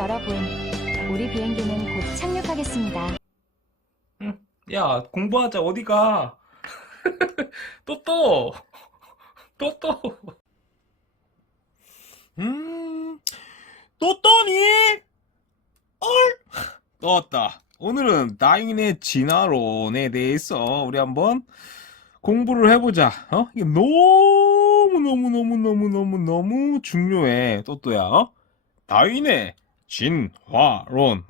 여러분, 우리 비행기는 곧 착륙하겠습니다. 응. 야, 공부하자. 어디 가? 또 또. 또 또. 음. 또 떠니? 얼. 떴다. 오늘은 다윈의 진화론에 대해서 우리 한번 공부를 해보자. 이게 너무 중요해. 또또야. 다윈의 진화론.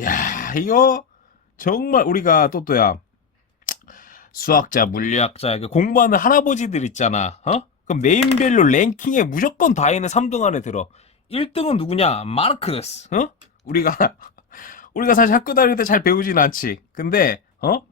야, 이거 정말 우리가 또또야. 수학자, 물리학자, 공부하는 할아버지들 있잖아. 그럼 네임밸류 랭킹에 무조건 다윈은 3등 안에 들어. 1등은 누구냐? 마르크스. 우리가 우리가 사실 학교 다닐 때 잘 배우진 않지. 근데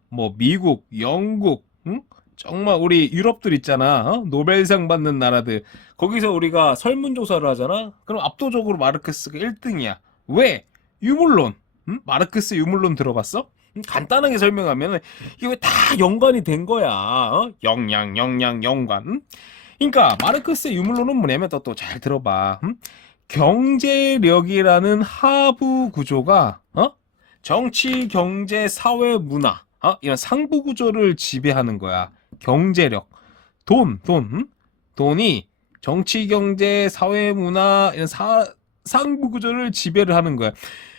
뭐 미국, 영국, 응? 정말 우리 유럽들 있잖아. 노벨상 받는 나라들. 거기서 우리가 설문조사를 하잖아. 그럼 압도적으로 마르크스가 1등이야. 왜? 유물론. 응? 마르크스 유물론 들어봤어? 간단하게 설명하면 이게 왜 다 연관이 된 거야. 연관. 응? 그러니까 마르크스의 유물론은 뭐냐면 또 잘 들어봐. 경제력이라는 하부 구조가 정치, 경제, 사회, 문화 이런 상부 구조를 지배하는 거야. 경제력, 돈이 정치, 경제, 사회, 문화 이런 상부 구조를 지배를 하는 거야.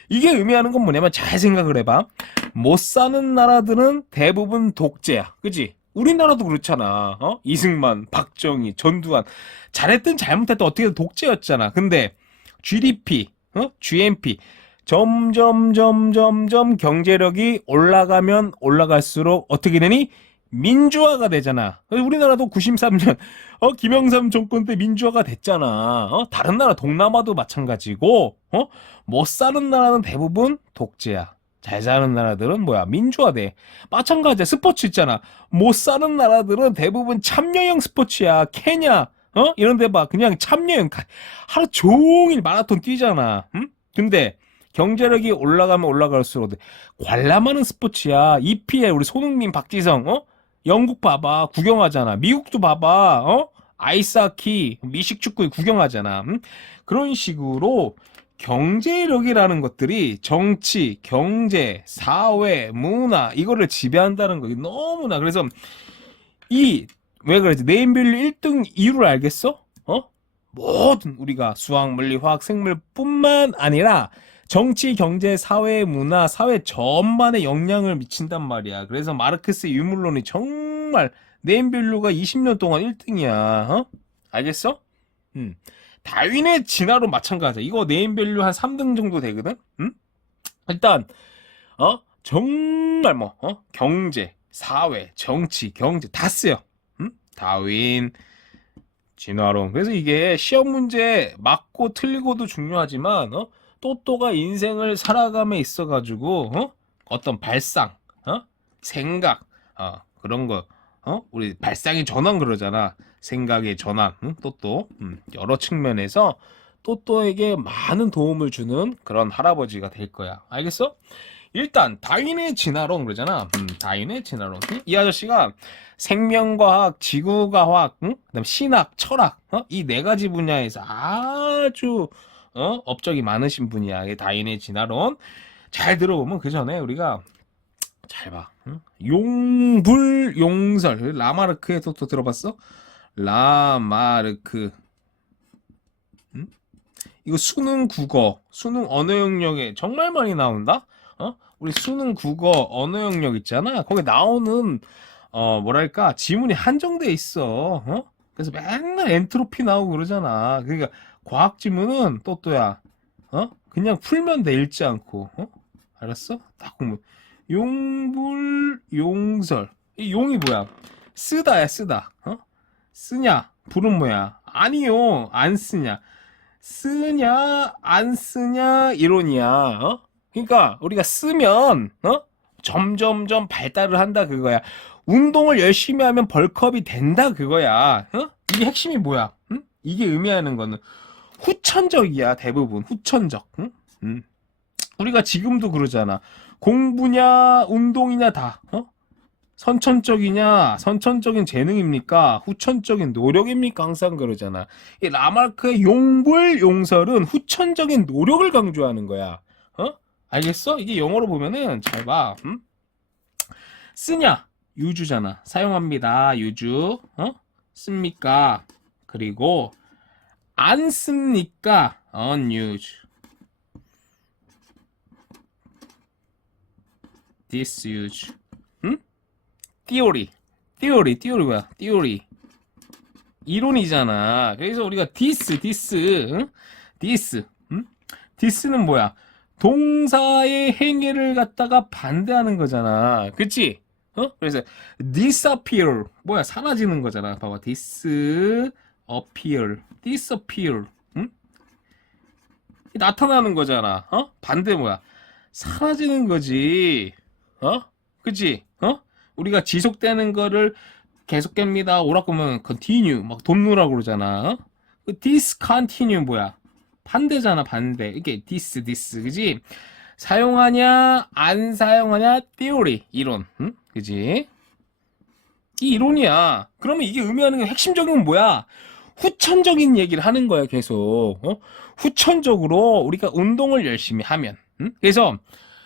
이게 의미하는 건 뭐냐면 잘 생각을 해봐. 못 사는 나라들은 대부분 독재야. 그지? 우리나라도 그렇잖아. 이승만, 박정희, 전두환. 잘했든 잘못했든 어떻게든 독재였잖아. 근데 GDP, GNP 점점 경제력이 올라가면 올라갈수록 어떻게 되니? 민주화가 되잖아. 우리나라도 93년 김영삼 정권 때 민주화가 됐잖아. 다른 나라 동남아도 마찬가지고 못 사는 나라는 대부분 독재야. 잘 사는 나라들은 뭐야? 민주화돼. 마찬가지야. 스포츠 있잖아. 못 사는 나라들은 대부분 참여형 스포츠야. 케냐 이런 데 봐. 그냥 참여형 하루 종일 마라톤 뛰잖아. 응? 근데 경제력이 올라가면 올라갈수록 관람하는 스포츠야. EPL 우리 손흥민, 박지성 영국 봐봐. 구경하잖아. 미국도 봐봐. 아이스하키, 미식축구 구경하잖아. 그런 식으로 경제력이라는 것들이 정치, 경제, 사회, 문화 이거를 지배한다는 거 너무나. 그래서 왜 그러지? 네임밸류 1등 이유를 알겠어? 모든 우리가 수학, 물리, 화학, 생물뿐만 아니라 정치, 경제, 사회, 문화, 사회 전반에 영향을 미친단 말이야. 그래서 마르크스 유물론이 정말 네임밸류가 20년 동안 1등이야. 알겠어? 다윈의 진화론 마찬가지야. 이거 네임밸류 한 3등 정도 되거든? 일단 정말 경제, 사회, 정치, 경제 다 쓰여. 다윈 진화론. 그래서 이게 시험 문제 맞고 틀리고도 중요하지만 또또가 인생을 살아감에 있어가지고 어떤 발상, 생각, 그런 거, 우리 발상의 전환 그러잖아. 생각의 전환, 또또 여러 측면에서 또또에게 많은 도움을 주는 그런 할아버지가 될 거야. 알겠어? 일단 다윈의 진화론 그러잖아. 다윈의 진화론. 이 아저씨가 생명과학, 지구과학, 그다음 신학, 철학, 이 네 가지 분야에서 아주 업적이 많으신 분이야. 이 다윈의 진화론. 잘 들어보면 그 전에 우리가 잘 봐. 용불용설. 라마르크의 또 들어봤어? 라마르크. 이거 수능 국어, 수능 언어 영역에 정말 많이 나온다? 우리 수능 국어 언어 영역 있잖아. 거기 나오는 뭐랄까 지문이 한정돼 있어. 그래서 맨날 엔트로피 나오고 그러잖아. 그러니까 과학 지문은 또또야. 그냥 풀면 돼 읽지 않고. 알았어? 딱 공부. 용불용설. 이 용이 뭐야? 쓰다야 쓰다. 쓰냐? 불은 뭐야? 아니요. 안 쓰냐? 쓰냐 안 쓰냐 이론이야. 그러니까 우리가 쓰면 점점점 발달을 한다 그거야. 운동을 열심히 하면 벌크업이 된다 그거야. 이게 핵심이 뭐야? 이게 의미하는 거는 후천적이야. 대부분 후천적. 우리가 지금도 그러잖아. 공부냐 운동이냐 다 선천적이냐, 선천적인 재능입니까? 후천적인 노력입니까? 항상 그러잖아. 이 라마르크의 용불 용설은 후천적인 노력을 강조하는 거야. 알겠어? 이게 영어로 보면은 잘 봐. 쓰냐? 유주잖아. 사용합니다. 유주. 씁니까? 그리고 안 씁니까? unuse. disuse. theory 뭐야? theory. 이론이잖아. 그래서 우리가 this는 뭐야? 동사의 행위를 갖다가 반대하는 거잖아. 그치? 그래서 disappear 뭐야? 사라지는 거잖아. 봐봐. disappear. 나타나는 거잖아. 반대 뭐야? 사라지는 거지. 그치? 우리가 지속되는 거를 계속됩니다. 오라고 하면 continue 막 돕누라고 그러잖아. discontinue 뭐야? 반대잖아. 반대. 이게 this 그지? 사용하냐 안 사용하냐 theory 이론. 그지? 이 이론이야. 그러면 이게 의미하는 게 핵심적인 건 뭐야? 후천적인 얘기를 하는 거야. 계속. 후천적으로 우리가 운동을 열심히 하면. 그래서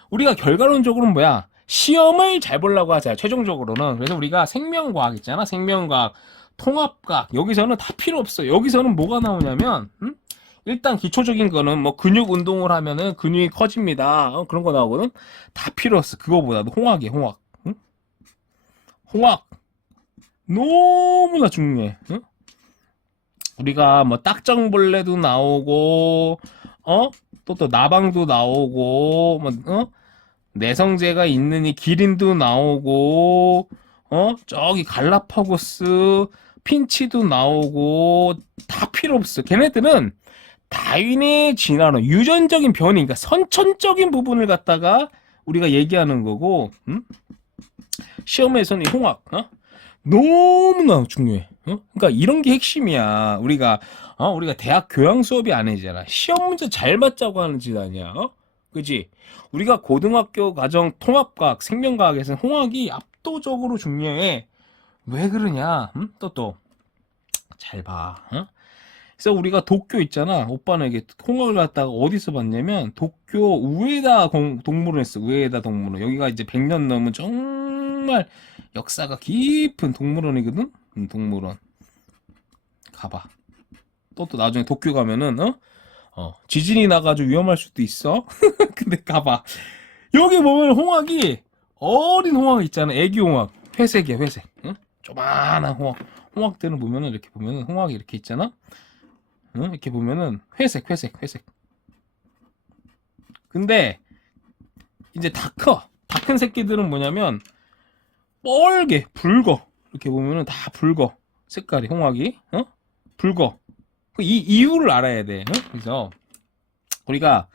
우리가 결과론적으로는 뭐야? 시험을 잘 보려고 하자. 최종적으로는. 그래서 우리가 생명과학 있잖아. 생명과학, 통합과학. 여기서는 다 필요 없어. 여기서는 뭐가 나오냐면 일단 기초적인 거는 뭐 근육 운동을 하면은 근육이 커집니다. 그런 거 나오거든. 다 필요 없어. 그거보다도 홍학이야. 홍학. 홍학 너무나 중요해. 우리가 뭐 딱정벌레도 나오고 또 나방도 나오고 뭐 내성제가 있느니 기린도 나오고 저기 갈라파고스 핀치도 나오고 다 필요 없어. 걔네들은 다윈의 진화론 유전적인 변이, 그러니까 선천적인 부분을 갖다가 우리가 얘기하는 거고, 시험에서는 이 홍학 너무나 중요해. 그러니까 이런 게 핵심이야. 우리가 대학 교양 수업이 아니잖아. 시험 문제 잘 맞자고 하는 짓 아니야. 그지? 우리가 고등학교 과정 통합과학, 생명과학에서는 홍학이 압도적으로 중요해. 왜 그러냐? 또 잘 봐. 그래서 우리가 도쿄 있잖아. 오빠는 이게 홍학을 갖다가 어디서 봤냐면 도쿄 우에다 동물원 했어. 우에다 동물원. 여기가 이제 100년 넘은 정말 역사가 깊은 동물원이거든. 동물원 가봐. 또 나중에 도쿄 가면은 지진이 나가지고 위험할 수도 있어. 근데 가봐. 여기 보면 홍학이 어린 홍학 있잖아. 애기 홍학. 회색이야, 회색. 조만한 홍학. 홍학들은 보면은 이렇게 보면은 홍학이 이렇게 있잖아. 이렇게 보면은 회색. 근데 이제 다 커. 다 큰 새끼들은 뭐냐면 뻘게 붉어. 이렇게 보면은 다 붉어. 색깔이 홍학이 붉어. 이 이유를 알아야 돼. 그래서 우리가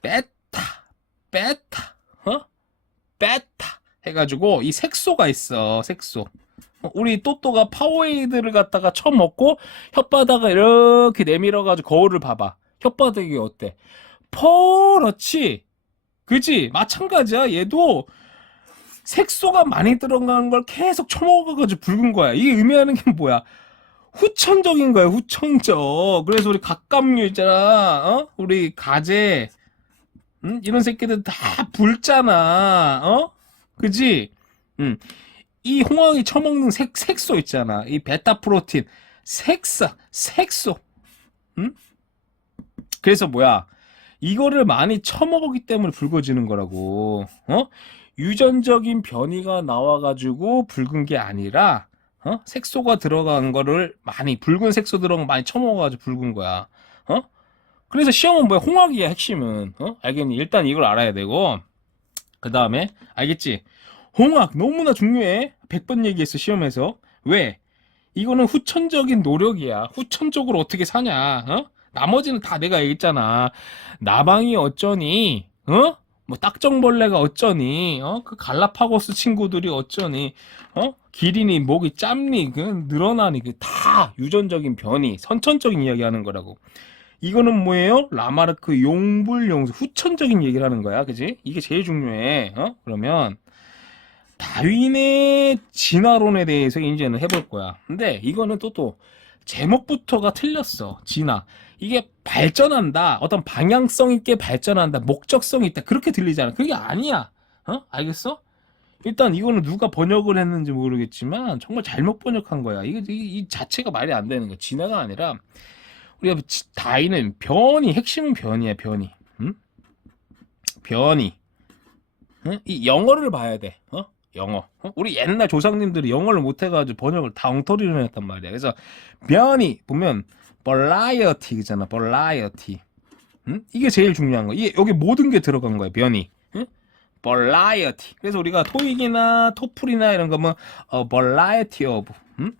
베타 해가지고 이 색소가 있어. 색소. 우리 또또가 파워에이드를 갖다가 처먹고 혓바닥을 이렇게 내밀어가지고 거울을 봐봐. 혓바닥이 어때? 퍼렇지. 그치? 마찬가지야. 얘도 색소가 많이 들어간 걸 계속 처먹어가지고 붉은 거야. 이게 의미하는 게 뭐야? 후천적인 거야. 후천적. 그래서 우리 갑각류 있잖아. 우리 가재 이런 새끼들 다 붉잖아. 그치? 이 홍학이 처먹는 색소 있잖아. 이 베타 프로틴 색소. 그래서 뭐야? 이거를 많이 처먹었기 때문에 붉어지는 거라고. 유전적인 변이가 나와가지고 붉은 게 아니라 색소가 들어간 거를 많이, 붉은 색소 들어간 거 많이 처먹어가지고 붉은 거야. 그래서 시험은 뭐야? 홍학이야, 핵심은. 알겠니? 일단 이걸 알아야 되고, 그 다음에 알겠지? 홍학 너무나 중요해. 100번 얘기했어, 시험에서. 왜? 이거는 후천적인 노력이야. 후천적으로 어떻게 사냐. 나머지는 다 내가 얘기했잖아. 나방이 어쩌니? 뭐 딱정벌레가 어쩌니? 그 갈라파고스 친구들이 어쩌니? 기린이 목이 짧니? 그 늘어나니? 그 다 유전적인 변이, 선천적인 이야기 하는 거라고. 이거는 뭐예요? 라마르크 용불용설, 후천적인 얘기를 하는 거야. 그지? 이게 제일 중요해. 그러면 다윈의 진화론에 대해서 이제는 해볼 거야. 근데 이거는 또 제목부터가 틀렸어. 진화. 이게 발전한다. 어떤 방향성 있게 발전한다. 목적성이 있다. 그렇게 들리잖아. 그게 아니야. 알겠어? 일단 이거는 누가 번역을 했는지 모르겠지만 정말 잘못 번역한 거야. 이 자체가 말이 안 되는 거야. 진화가 아니라 우리가 다윈은 변이, 핵심은 변이야. 변이. 응? 변이. 응? 이 영어를 봐야 돼. 영어. 우리 옛날 조상님들이 영어를 못해가지고 번역을 다 엉터리로 했단 말이야. 그래서 변이 보면 variety잖아. variety. 응? 이게 제일 중요한 거야. 이게 여기 모든 게 들어간 거야. 변이. 응? variety. 그래서 우리가 토익이나 토플이나 이런 거면 variety of. 응?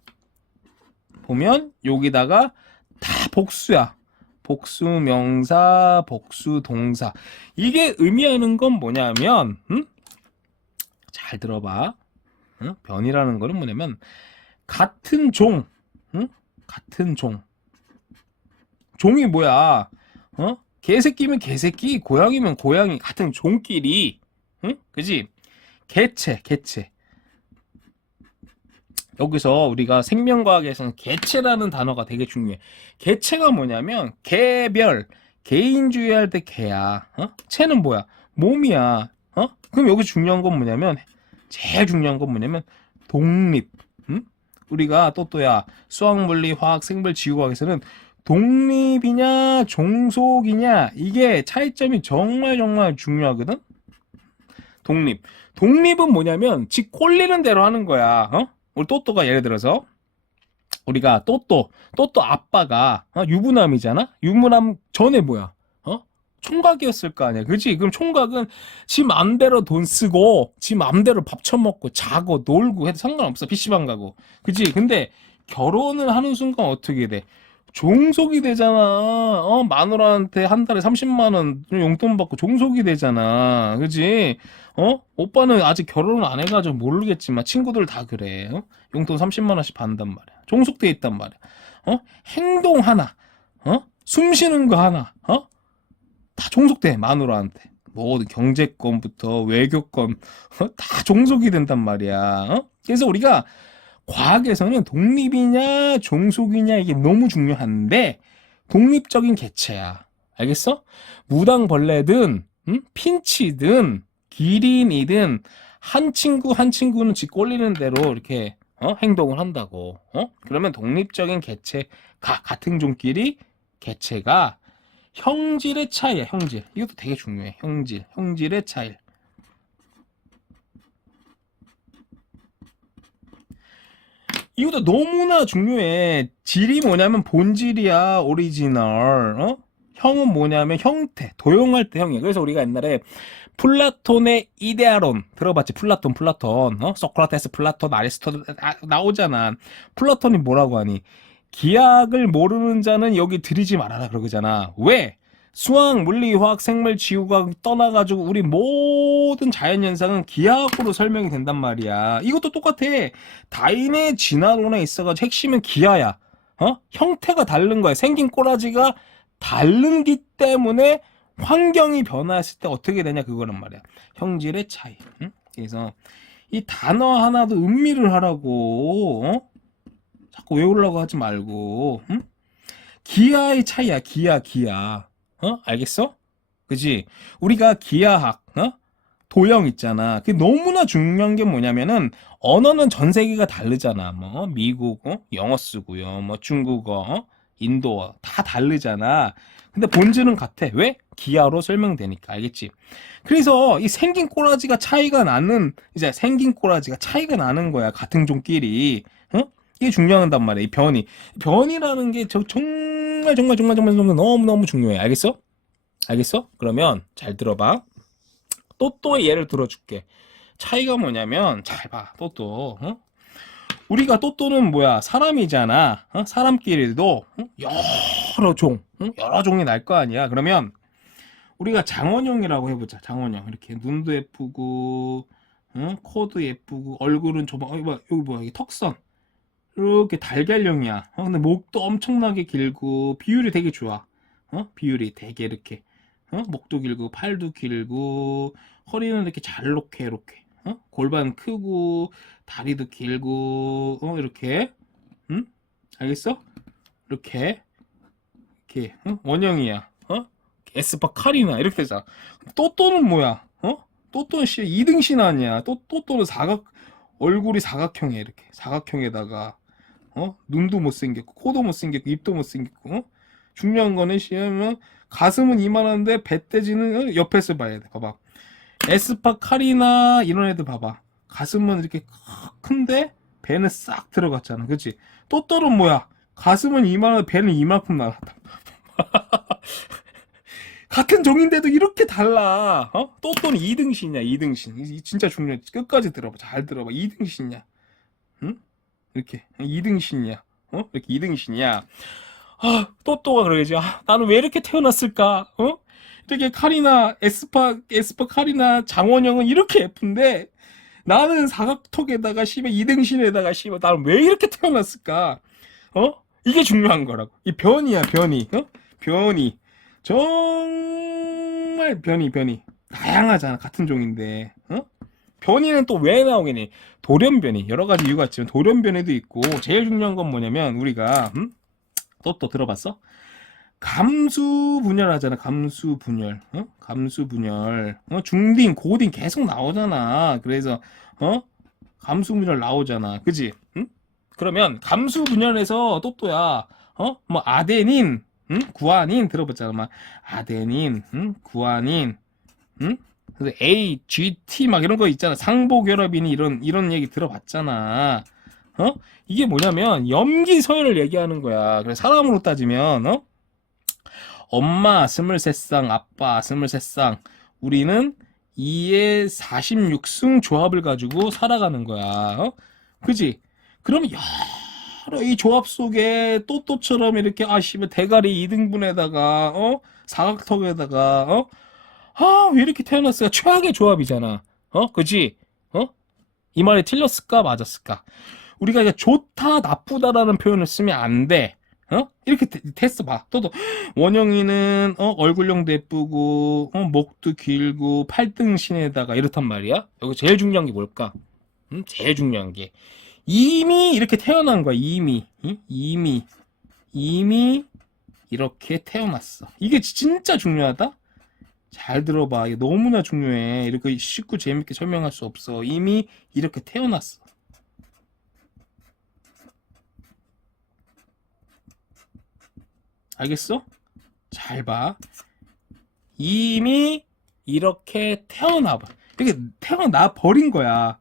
보면 여기다가 다 복수야. 복수 명사, 복수 동사. 이게 의미하는 건 뭐냐면, 잘 들어봐. 변이라는 거는 뭐냐면 같은 종, 같은 종. 종이 뭐야? 개새끼면 개새끼, 고양이면 고양이, 같은 종끼리, 그지? 개체. 여기서 우리가 생명과학에서는 개체라는 단어가 되게 중요해. 개체가 뭐냐면 개별, 개인주의할 때 개야. 체는 뭐야? 몸이야. 그럼 여기 중요한 건 뭐냐면 제일 중요한 건 뭐냐면 독립. 우리가 또야 수학, 물리, 화학, 생물, 지구과학에서는 독립이냐 종속이냐 이게 차이점이 정말 중요하거든. 독립은 뭐냐면 지 꼴리는 대로 하는 거야. 우리 또가 예를 들어서 우리가 또또 아빠가 유부남이잖아. 유부남 전에 뭐야? 총각이었을 거 아니야. 그치? 그럼 총각은 지 맘대로 돈 쓰고 지 맘대로 밥 처먹고 자고 놀고 해도 상관없어. PC방 가고. 그치? 근데 결혼을 하는 순간 어떻게 돼? 종속이 되잖아. 마누라한테 한 달에 30만 원 용돈 받고 종속이 되잖아. 그치? 오빠는 아직 결혼을 안 해가지고 모르겠지만 친구들 다 그래. 용돈 30만 원씩 받는단 말이야. 종속돼 있단 말이야. 행동 하나, 숨 쉬는 거 하나, 다 종속돼. 마누라한테. 모든 경제권부터 외교권 다 종속이 된단 말이야. 그래서 우리가 과학에서는 독립이냐 종속이냐 이게 너무 중요한데 독립적인 개체야. 알겠어? 무당벌레든 핀치든 기린이든 한 친구는 지 꼴리는 대로 이렇게 행동을 한다고. 그러면 독립적인 개체가 같은 종끼리 개체가 형질의 차이야. 형질. 이것도 되게 중요해. 형질의 차이. 이것도 너무나 중요해. 질이 뭐냐면 본질이야. 오리지널. 형은 뭐냐면 형태. 도용할 때 형이야. 그래서 우리가 옛날에 플라톤의 이데아론 들어봤지? 플라톤. 소크라테스, 플라톤, 아리스토텔 나오잖아. 플라톤이 뭐라고 하니? 기하학을 모르는 자는 여기 들이지 말아라 그러잖아. 왜? 수학, 물리, 화학, 생물, 지구과학 떠나가지고 우리 모든 자연현상은 기하학으로 설명이 된단 말이야. 이것도 똑같아. 다윈의 진화론에 있어가지고 핵심은 기하야. 형태가 다른 거야. 생긴 꼬라지가 다르기 때문에 환경이 변화했을 때 어떻게 되냐 그거란 말이야. 형질의 차이. 그래서 이 단어 하나도 음미를 하라고. 자꾸 외우려고 하지 말고. 기하의 차이야. 기하. 알겠어? 그지? 우리가 기하학, 도형 있잖아. 그게 너무나 중요한 게 뭐냐면은 언어는 전 세계가 다르잖아. 뭐 미국 영어 쓰고요. 뭐 중국어, 인도어 다 다르잖아. 근데 본질은 같아. 왜? 기하로 설명되니까. 알겠지? 그래서 이 생긴 꼬라지가 차이가 나는 거야. 같은 종끼리. 이게 중요하단 말이야. 이 변이라는 게 정말 너무 중요해. 알겠어? 그러면 잘 들어봐. 또또의 예를 들어줄게. 차이가 뭐냐면 잘 봐. 또또. 우리가 또또는 뭐야? 사람이잖아. 사람끼리도 여러 종이 날 거 아니야. 그러면 우리가 장원영이라고 해보자. 장원영. 이렇게 눈도 예쁘고, 코도 예쁘고, 얼굴은 좁아. 여기 뭐야? 이게 턱선. 이렇게 달걀형이야. 근데 목도 엄청나게 길고 비율이 되게 좋아. 비율이 되게 이렇게 목도 길고 팔도 길고 허리는 이렇게 잘 이렇게 골반 크고 다리도 길고 이렇게 알겠어? 이렇게 원형이야. 에스파 카리나 이렇게 되잖아. 또또는 뭐야? 또또는 2등신 아니야. 또또는 얼굴이 사각형이야. 이렇게 사각형에다가 눈도 못생겼고 코도 못생겼고 입도 못생겼고 중요한 거는 가슴은 이만한데 배돼지는 옆에서 봐야 돼. 봐봐. 에스파 카리나 이런 애들 봐봐. 가슴은 이렇게 큰데 배는 싹 들어갔잖아. 그치? 또또는 뭐야? 가슴은 이만한데 배는 이만큼 나갔다. 같은 종인데도 이렇게 달라. 또또는 2등신이야. 2등신. 진짜 중요해. 끝까지 들어봐. 잘 들어봐. 2등신이야. 응? 이렇게 2등신이야. 이렇게 2등신이야. 또또가 그러겠지. 나는 왜 이렇게 태어났을까? 이렇게 카리나 에스파 카리나 장원영은 이렇게 예쁜데 나는 사각턱에다가 2등신에다가 나는 왜 이렇게 태어났을까? 이게 중요한 거라고. 이 변이야, 변이. 변이. 정말 변이. 다양하잖아. 같은 종인데. 변이는 또 왜 나오겠니? 돌연변이. 여러 가지 이유가 있지만 돌연변이도 있고 제일 중요한 건 뭐냐면 우리가 또 들어봤어? 감수분열 하잖아. 감수분열. 감수분열. 중딩, 고딩 계속 나오잖아. 그래서 감수분열 나오잖아. 그지? 그러면 감수분열에서 또또야. 뭐 아데닌, 구아닌 들어봤잖아. 막 아데닌, 구아닌, 그래서 A, G, T 막 이런 거 있잖아. 상보결합이니 이런 얘기 들어봤잖아. 이게 뭐냐면 염기 서열을 얘기하는 거야. 그래서 사람으로 따지면 엄마 23쌍, 아빠 23쌍. 우리는 2의 46승 조합을 가지고 살아가는 거야. 그지? 그럼 여러 이 조합 속에 또또처럼 이렇게 대가리 2등분에다가 사각턱에다가 왜 이렇게 태어났을까? 최악의 조합이잖아. 그지? 이 말이 틀렸을까? 맞았을까? 우리가 이제 좋다, 나쁘다라는 표현을 쓰면 안 돼. 이렇게 테스트 봐. 또도 원영이는 얼굴형도 예쁘고 목도 길고 8등신에다가 이렇단 말이야. 여기 제일 중요한 게 뭘까? 제일 중요한 게 이미 이렇게 태어난 거야. 이미 이렇게 태어났어. 이게 진짜 중요하다. 잘 들어봐. 이게 너무나 중요해. 이렇게 쉽고 재밌게 설명할 수 없어. 이미 이렇게 태어났어. 알겠어? 잘 봐. 이미 이렇게 태어나봐. 이렇게 태어나 버린 거야.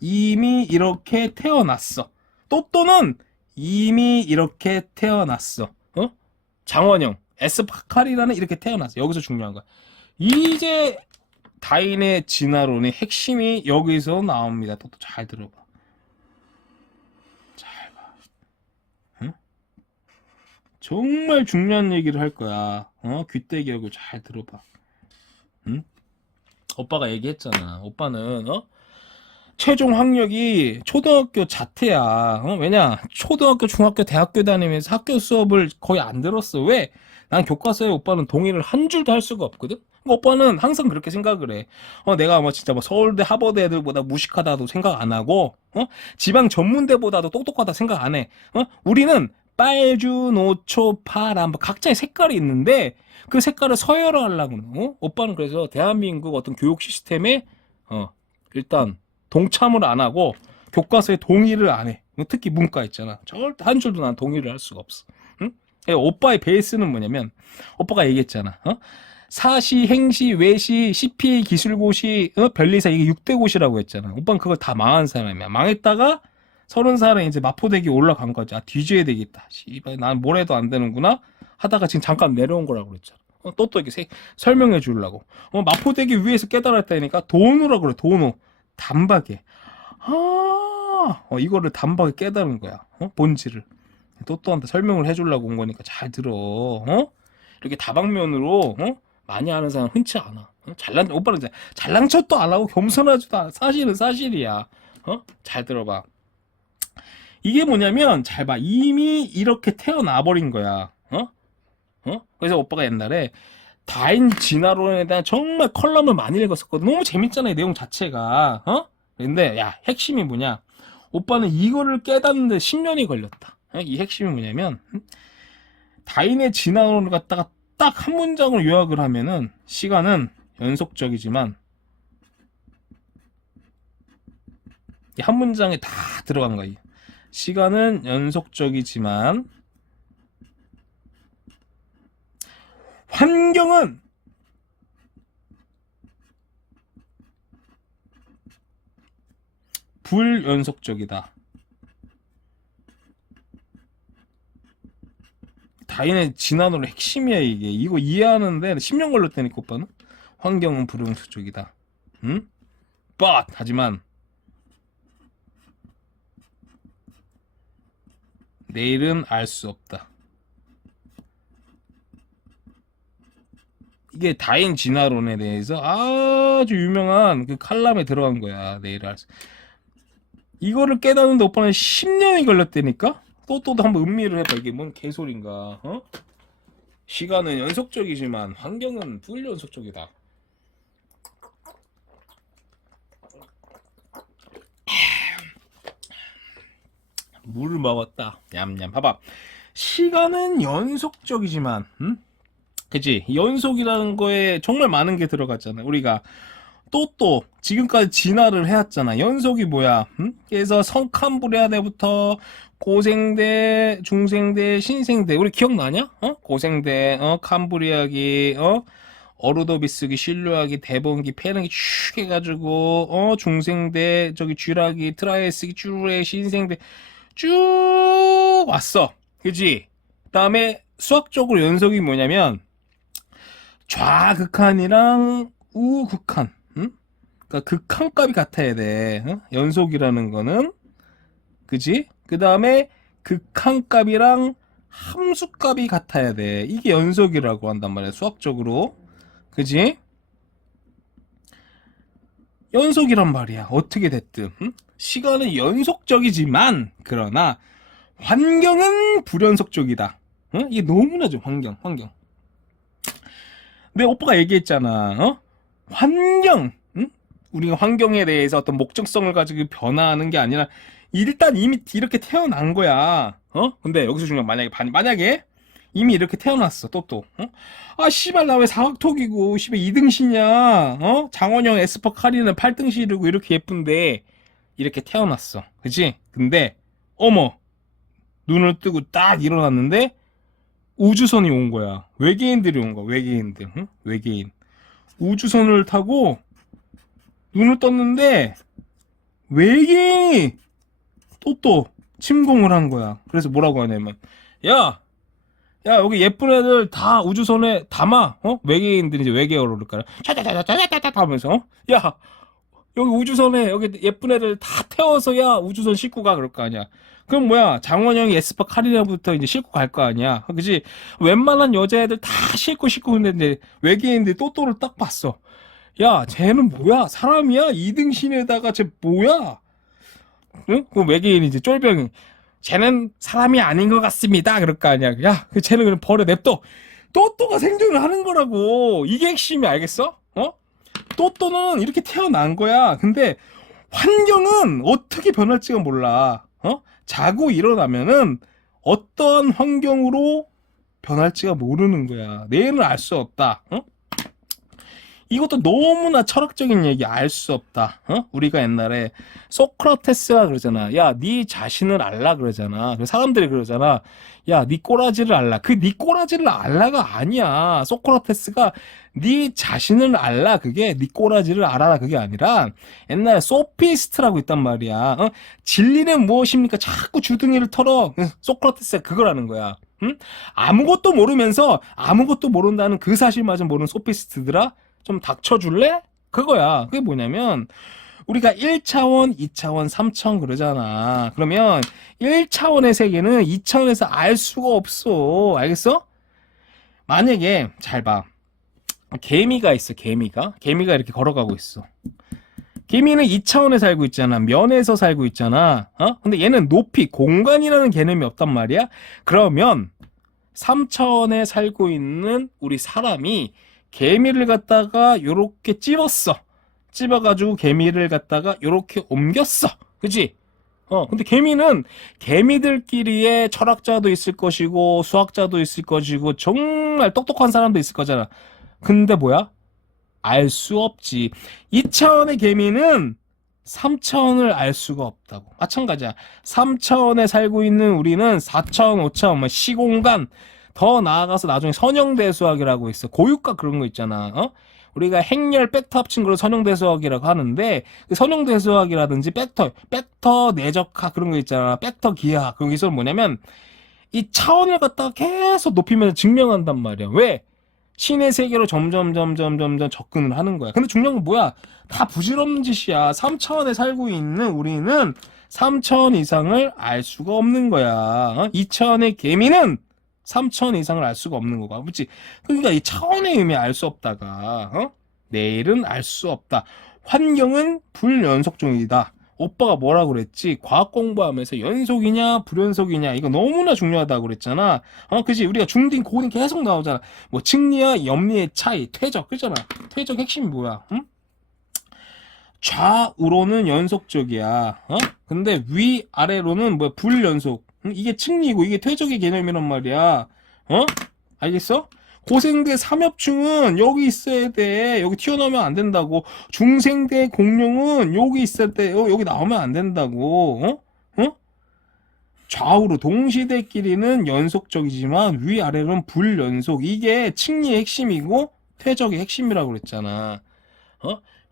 이미 이렇게 태어났어. 또또는 이미 이렇게 태어났어. 장원영, 에스파칼이라는 이렇게 태어났어. 여기서 중요한 거야. 이제 다인의 진화론의 핵심이 여기서 나옵니다. 또 잘 들어봐. 잘 봐. 정말 중요한 얘기를 할 거야. 귀때기하고 잘 들어봐. 오빠가 얘기했잖아. 오빠는 최종 학력이 초등학교 자퇴야. 왜냐? 초등학교, 중학교, 대학교 다니면서 학교 수업을 거의 안 들었어. 왜? 난 교과서에 오빠는 동의를 한 줄도 할 수가 없거든? 오빠는 항상 그렇게 생각을 해. 내가 진짜 서울대, 하버드 애들보다 무식하다도 생각 안 하고, 지방 전문대보다도 똑똑하다 생각 안 해. 우리는 빨주, 노초, 파란, 각자의 색깔이 있는데, 그 색깔을 서열화하려고, 오빠는 그래서 대한민국 어떤 교육 시스템에, 일단, 동참을 안 하고 교과서에 동의를 안 해. 특히 문과 있잖아. 절대 한 줄도 난 동의를 할 수가 없어. 응? 오빠의 베이스는 뭐냐면 오빠가 얘기했잖아. 사시, 행시, 외시, CPA 기술고시, 변리사 이게 6대 고시라고 했잖아. 오빠는 그걸 다 망한 사람이야. 망했다가 30살에 이제 마포대교 올라간 거지. 뒤져야 되겠다. 씨발 난 뭘 해도 안 되는구나 하다가 지금 잠깐 내려온 거라고 그랬잖아. 또 이렇게 설명해 주려고. 마포대교 위에서 깨달았다니까 돈으로 그래. 돈으로. 단박에 이거를 단박에 깨달은 거야. 본질을 또또한테 설명을 해주려고 온 거니까 잘 들어. 이렇게 다방면으로 많이 하는 사람 흔치 않아. 오빠는 이제 잘난 척도 안 하고 겸손하지도 않아. 사실은 사실이야. 잘 들어봐. 이게 뭐냐면 잘 봐. 이미 이렇게 태어나 버린 거야. 그래서 오빠가 옛날에 다인 진화론에 대한 정말 컬럼을 많이 읽었었거든. 너무 재밌잖아요, 내용 자체가. 근데 야, 핵심이 뭐냐? 오빠는 이거를 깨닫는데 10년이 걸렸다. 이 핵심이 뭐냐면 다인의 진화론을 갖다가 딱 한 문장으로 요약을 하면은 시간은 연속적이지만 한 문장에 다 들어간 거예요. 시간은 연속적이지만 환경은 불연속적이다. 다인의 진화론의 핵심이야 이게. 이거 이해하는데 10년 걸렸다니까 오빠는. 환경은 불연속적이다. 응? But 하지만 내일은 알 수 없다. 이게 다인 진화론에 대해서 아주 유명한 그 칼럼에 들어간 거야. 내일은 알 수. 이거를 깨닫는데 오빠는 10년이 걸렸다니까? 또 한번 음미를 해봐. 이게 뭔 개소린가? 시간은 연속적이지만 환경은 불연속적이다. 물을 먹었다. 냠냠. 봐봐. 시간은 연속적이지만, 그치? 연속이라는 거에 정말 많은 게 들어갔잖아. 우리가 또 지금까지 진화를 해왔잖아. 연속이 뭐야? 그래서 성캄브리아대부터 고생대, 중생대, 신생대. 우리 기억나냐? 고생대, 캄브리아기, 어루도비스기, 신루아기, 대본기, 페르기 쭉 해가지고, 중생대, 저기 쥐라기, 트라이스기, 쭈르레, 신생대 쭉 왔어. 그지? 그 다음에 수학적으로 연속이 뭐냐면, 좌극한이랑 우극한. 그러니까 극한값이 같아야 돼. 연속이라는 거는. 그지? 그 다음에 극한값이랑 함수값이 같아야 돼. 이게 연속이라고 한단 말이야. 수학적으로. 그지? 연속이란 말이야. 어떻게 됐든. 시간은 연속적이지만 그러나 환경은 불연속적이다. 이게 너무나죠. 환경. 내 오빠가 얘기했잖아. 환경. 우리가 환경에 대해서 어떤 목적성을 가지고 변화하는 게 아니라 일단 이미 이렇게 태어난 거야. 근데 여기서 중요한 만약에 이미 이렇게 태어났어. 아 씨발 나 왜 사각톡이고 씨발 2등신이야. 장원영 에스퍼 카리는 8등신이고 이렇게 예쁜데 이렇게 태어났어. 그치? 근데 어머 눈을 뜨고 딱 일어났는데 우주선이 온 거야. 외계인들이 온 거야. 외계인들. 외계인. 우주선을 타고 눈을 떴는데 외계인이 또 침공을 한 거야. 그래서 뭐라고 하냐면 야 여기 예쁜 애들 다 우주선에 담아. 외계인들이 이제 외계어로 그럴까요? 차차차차차차차 하면서 야 여기 우주선에 여기 예쁜 애들 다 태워서 야 우주선 싣고 가 그럴 거 아니야. 그럼 뭐야 장원영이 에스파 카리나부터 이제 싣고 갈 거 아니야. 그지? 웬만한 여자애들 다 싣고 근데 이제 외계인들이 또또를 딱 봤어. 야 쟤는 뭐야 사람이야 2등신에다가 쟤 뭐야. 응? 그 외계인이 이제 쫄병이 쟤는 사람이 아닌 것 같습니다 그럴 거 아니야. 야 쟤는 그냥 버려 냅둬. 또또가 생존을 하는 거라고. 이게 핵심이 알겠어? 또또는 이렇게 태어난 거야. 근데 환경은 어떻게 변할지가 몰라. 자고 일어나면은 어떤 환경으로 변할지가 모르는 거야. 내일은 알 수 없다. 이것도 너무나 철학적인 얘기. 알 수 없다. 우리가 옛날에 소크라테스가 그러잖아. 야, 네 자신을 알라 그러잖아. 사람들이 그러잖아. 야, 네 꼬라지를 알라. 네 꼬라지를 알라가 아니야. 소크라테스가 네 자신을 알라. 그게 네 꼬라지를 알아라. 그게 아니라 옛날에 소피스트라고 있단 말이야. 진리는 무엇입니까? 자꾸 주둥이를 털어. 소크라테스가 그거라는 거야. 아무것도 모르면서 아무것도 모른다는 그 사실마저 모르는 소피스트들아. 좀 닥쳐줄래? 그거야. 그게 뭐냐면 우리가 1차원, 2차원, 3차원 그러잖아. 그러면 1차원의 세계는 2차원에서 알 수가 없어. 알겠어? 만약에 잘 봐. 개미가 있어. 개미가 이렇게 걸어가고 있어. 개미는 2차원에 살고 있잖아. 면에서 살고 있잖아. 근데 얘는 높이, 공간이라는 개념이 없단 말이야. 그러면 3차원에 살고 있는 우리 사람이 개미를 갖다가 요렇게 찝었어. 찝어가지고 개미를 갖다가 요렇게 옮겼어. 그치? 근데 개미는 개미들끼리의 철학자도 있을 것이고 수학자도 있을 것이고 정말 똑똑한 사람도 있을 거잖아. 근데 뭐야? 알 수 없지. 2차원의 개미는 3차원을 알 수가 없다고. 마찬가지야. 3차원에 살고 있는 우리는 4차원, 5차원, 뭐 시공간, 더 나아가서 나중에 선형대수학이라고 있어. 고유과 그런 거 있잖아. 우리가 행렬 벡터 합친 걸 선형대수학이라고 하는데, 그 선형대수학이라든지 벡터 내적학 그런 거 있잖아. 벡터 기하학 그런 게 있어서 뭐냐면 이 차원을 갖다가 계속 높이면서 증명한단 말이야. 왜? 신의 세계로 점점 접근을 하는 거야. 근데 중요한 건 뭐야? 다 부질없는 짓이야. 3차원에 살고 있는 우리는 3차원 이상을 알 수가 없는 거야. 2차원의 개미는 3차원 이상을 알 수가 없는 거가. 그렇지? 그러니까 이 차원의 의미 알 수 없다가 내일은 알 수 없다. 환경은 불연속종이다. 오빠가 뭐라고 그랬지? 과학 공부하면서 연속이냐 불연속이냐 이거 너무나 중요하다고 그랬잖아. 그지? 우리가 중딩 고딩 계속 나오잖아. 뭐 측리와 염리의 차이, 퇴적 그잖아. 퇴적 핵심이 뭐야? 응? 좌우로는 연속적이야. 근데 위 아래로는 뭐 불연속. 이게 측리고 이게 퇴적의 개념이란 말이야. 알겠어? 고생대 삼엽충은 여기 있어야 돼. 여기 튀어나오면 안 된다고. 중생대 공룡은 여기 있어야 돼. 여기 나오면 안 된다고. 좌우로 동시대끼리는 연속적이지만 위아래로는 불연속. 이게 층리의 핵심이고 퇴적의 핵심이라고 그랬잖아.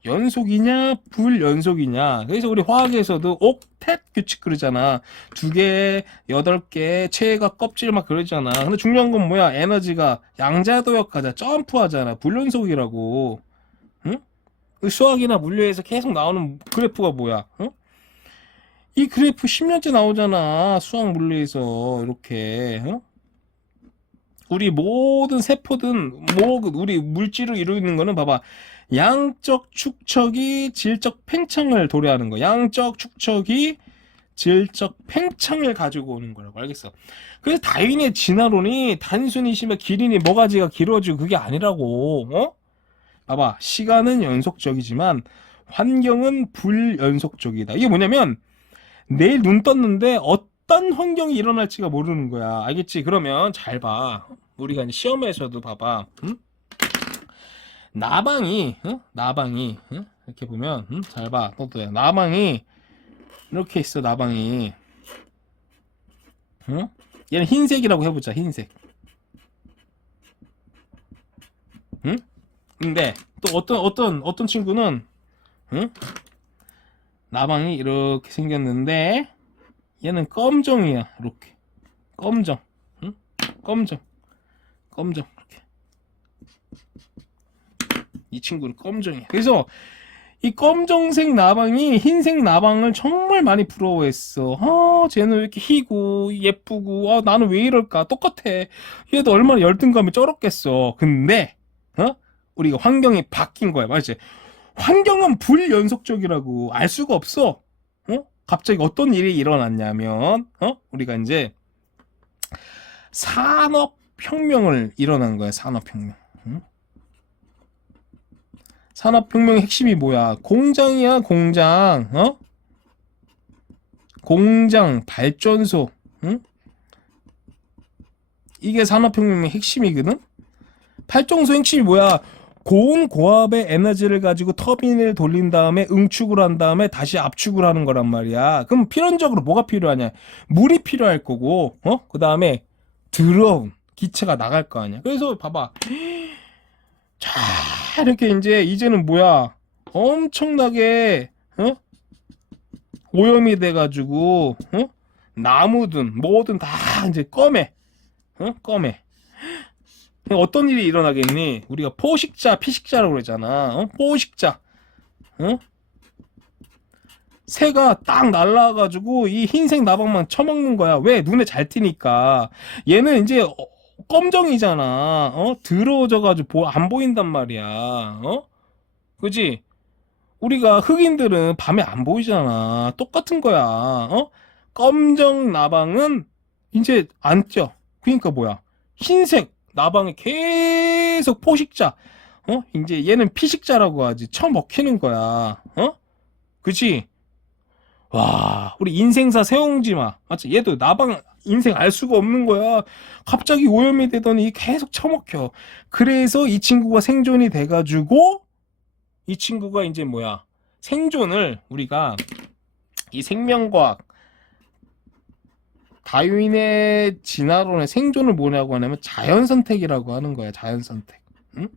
연속이냐 불연속이냐. 그래서 우리 화학에서도 옥텟 규칙 그러잖아. 2개, 8개, 체가 껍질 막 그러잖아. 근데 중요한 건 뭐야? 에너지가 양자도역하자, 점프하잖아. 불연속이라고. 응? 수학이나 물리에서 계속 나오는 그래프가 뭐야? 이 그래프 10년째 나오잖아. 수학 물리에서 이렇게. 우리 모든 세포든 우리 물질을 이루고 있는 거는 봐봐. 양적 축척이 질적 팽창을 도래하는 거. 양적 축척이 질적 팽창을 가지고 오는 거라고. 알겠어? 그래서 다윈의 진화론이 단순히 심해 기린이 모가지가 길어지고 그게 아니라고. 봐봐. 시간은 연속적이지만 환경은 불연속적이다. 이게 뭐냐면 내일 눈 떴는데 어떤 환경이 일어날지가 모르는 거야. 알겠지? 그러면 잘 봐. 우리가 이제 시험에서도 봐봐. 나방이 이렇게 보면 잘 봐. 너도 나방이 이렇게 있어. 나방이 얘는 흰색이라고 해보자. 흰색. 근데 또 어떤 친구는 나방이 이렇게 생겼는데 얘는 검정이야. 이렇게 검정. 검정 이렇게. 이 친구는 검정이야. 그래서 이 검정색 나방이 흰색 나방을 정말 많이 부러워했어. 쟤는 왜 이렇게 희고 예쁘고 나는 왜 이럴까. 똑같아. 얘도 얼마나 열등감이 쩔었겠어. 근데 우리가 환경이 바뀐 거야. 맞지? 환경은 불연속적이라고. 알 수가 없어. 갑자기 어떤 일이 일어났냐면 우리가 이제 산업혁명을 일어난 거야. 산업혁명. 산업혁명의 핵심이 뭐야? 공장이야. 공장. 공장, 발전소. 이게 산업혁명의 핵심이거든. 발전소 핵심이 뭐야? 고온 고압의 에너지를 가지고 터빈을 돌린 다음에 응축을 한 다음에 다시 압축을 하는 거란 말이야. 그럼 필연적으로 뭐가 필요하냐? 물이 필요할 거고, 그 다음에 더러운 기체가 나갈 거 아니야. 그래서 봐봐. 자, 이렇게 이제는 뭐야? 엄청나게, 오염이 돼가지고, 나무든 뭐든 다 이제 검해. 검해. 어떤 일이 일어나겠니? 우리가 포식자, 피식자라고 그러잖아. 포식자. 새가 딱 날라와가지고 이 흰색 나방만 처먹는 거야. 왜? 눈에 잘 띄니까. 얘는 이제 검정이잖아. 더러워져가지고 안 보인단 말이야. 그지? 우리가 흑인들은 밤에 안 보이잖아. 똑같은 거야. 검정 나방은 이제 안 쪄. 그러니까 뭐야? 흰색 나방이 계속 포식자. 이제 얘는 피식자라고 하지. 처먹히는 거야. 그치? 와, 우리 인생사 세옹지마. 맞지? 얘도 나방 인생 알 수가 없는 거야. 갑자기 오염이 되더니 계속 처먹혀. 그래서 이 친구가 생존이 돼가지고, 이 친구가 이제 뭐야. 생존을 우리가 이 생명과학, 다윈의 진화론의 생존을 뭐냐고 하냐면 자연선택이라고 하는 거야. 자연선택. 응?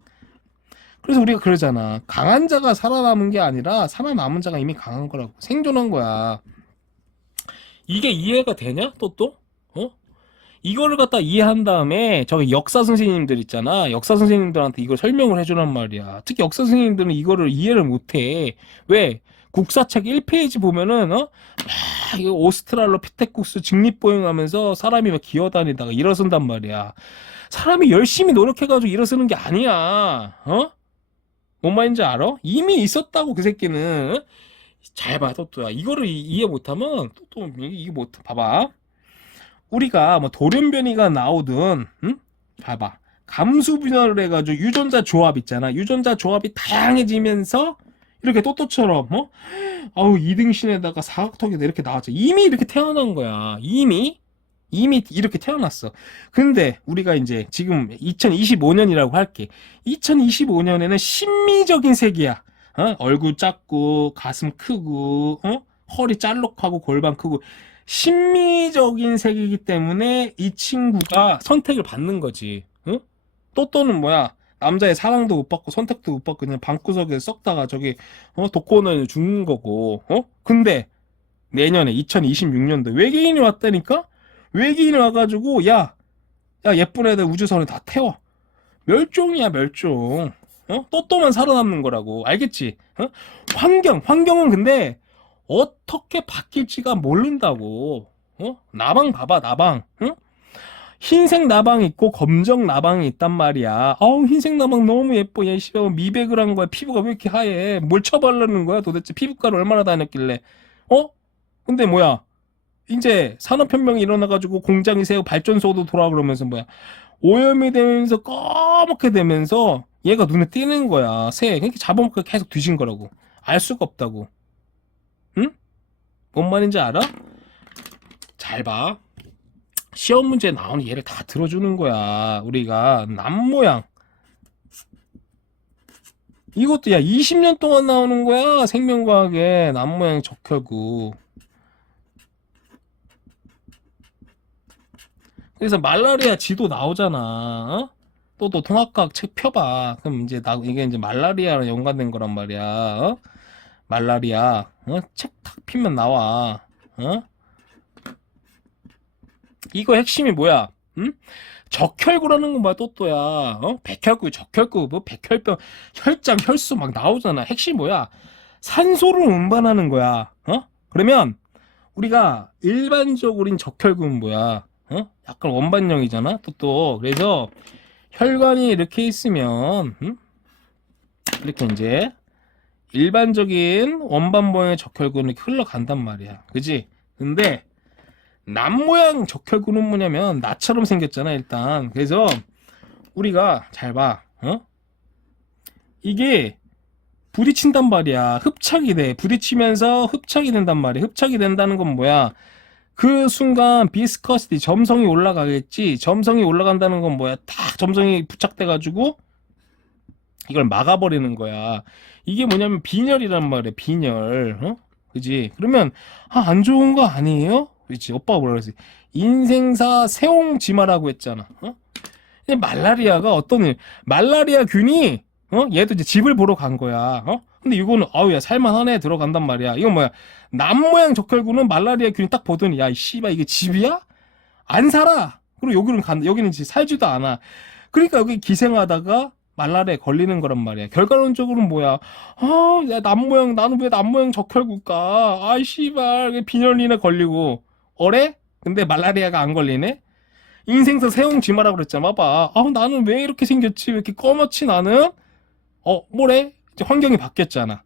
그래서 우리가 그러잖아. 강한 자가 살아남은 게 아니라 살아남은 자가 이미 강한 거라고. 생존한 거야. 이게 이해가 되냐? 또? 이거를 갖다 이해한 다음에 저기 역사 선생님들 있잖아. 역사 선생님들한테 이걸 설명을 해주란 말이야. 특히 역사 선생님들은 이거를 이해를 못해. 왜? 국사책 1페이지 보면은 이거 오스트랄로피테쿠스 직립보행하면서 사람이 막 기어다니다가 일어선단 말이야. 사람이 열심히 노력해가지고 일어서는 게 아니야. 뭔 말인지 알아? 이미 있었다고 그 새끼는. 잘 봐, 또야. 이거를 이해 못하면 또 이게 못 봐봐. 우리가 뭐 돌연변이가 나오든, 응? 봐봐. 감수 분열을 해가지고 유전자 조합 있잖아. 유전자 조합이 다양해지면서 이렇게 또또처럼 아우 이등신에다가 사각턱에다 이렇게 나왔죠. 이미 이렇게 태어난 거야. 이미 이렇게 태어났어. 근데 우리가 이제 지금 2025년이라고 할게. 2025년에는 심미적인 세계야. 얼굴 작고 가슴 크고 허리 짤록하고 골반 크고 심미적인 세계이기 때문에 이 친구가 선택을 받는 거지. 또또는 뭐야? 남자의 사랑도 못 받고 선택도 못 받고 그냥 방구석에 썩다가 저기 독거노인을 죽는 거고. 근데 내년에 2026년도 외계인이 왔다니까? 외계인이 와가지고 야 예쁜 애들 우주선에 다 태워. 멸종이야 멸종. 또또만 살아남는 거라고. 알겠지? 환경은 근데 어떻게 바뀔지가 모른다고. 나방 봐봐 나방. 흰색 나방이 있고 검정 나방이 있단 말이야. 아우 흰색 나방 너무 예뻐. 얘 씨발 미백을 한 거야. 피부가 왜 이렇게 하얘? 뭘 쳐바르는 거야 도대체? 피부과를 얼마나 다녔길래? 근데 뭐야? 이제 산업혁명이 일어나가지고 공장이 새고 발전소도 돌아 그러면서 뭐야? 오염이 되면서 꺼멓게 되면서 얘가 눈에 띄는 거야. 새. 그러니까 잡아먹고 계속 뒤진 거라고. 알 수가 없다고. 응? 뭔 말인지 알아? 잘 봐. 시험 문제에 나오는 얘를 다 들어주는 거야. 우리가 남모양. 이것도 야 20년 동안 나오는 거야. 생명과학에 남모양 적혈구. 그래서 말라리아 지도 나오잖아. 또 통합과학 책 펴봐. 그럼 이제 이게 이제 말라리아랑 연관된 거란 말이야. 말라리아 책 탁 피면 나와. 이거 핵심이 뭐야? 응? 적혈구라는 건 뭐야? 또야. 백혈구, 적혈구, 뭐 백혈병, 혈장, 혈수 막 나오잖아. 핵심이 뭐야? 산소를 운반하는 거야. 그러면 우리가 일반적으로인 적혈구는 뭐야? 약간 원반형이잖아. 또 그래서 혈관이 이렇게 있으면 이렇게 이제 일반적인 원반 모양의 적혈구는 이렇게 흘러간단 말이야. 그지? 근데 남모양 적혈구는 뭐냐면 나처럼 생겼잖아 일단. 그래서 우리가 잘 봐. 이게 부딪힌단 말이야. 흡착이 돼. 부딪히면서 흡착이 된단 말이야. 흡착이 된다는 건 뭐야? 그 순간 비스커시티 점성이 올라가겠지. 점성이 올라간다는 건 뭐야? 딱 점성이 부착돼가지고 이걸 막아버리는 거야. 이게 뭐냐면 빈혈이란 말이야. 빈혈. 그지? 그러면 안 좋은 거 아니에요? 그렇지. 오빠가 뭐라 그랬지? 인생사 세옹지마라고 했잖아. 말라리아가 어떤 일? 말라리아 균이 얘도 이제 집을 보러 간 거야. 근데 이거는 아우야 살만하네 들어간단 말이야. 이건 뭐야? 남모양 적혈구는 말라리아 균이 딱 보더니 야 이 씨발 이게 집이야? 안 살아. 그리고 여기는 이제 살지도 않아. 그러니까 여기 기생하다가 말라리아에 걸리는 거란 말이야. 결과론적으로는 뭐야? 야 남모양 나는 왜 남모양 적혈구일까? 아이 씨발 빈혈이나 걸리고 어래? 근데 말라리아가 안 걸리네? 인생사 세옹지마라고 그랬잖아. 봐봐. 나는 왜 이렇게 생겼지? 왜 이렇게 꺼멓지 나는? 뭐래? 이제 환경이 바뀌었잖아.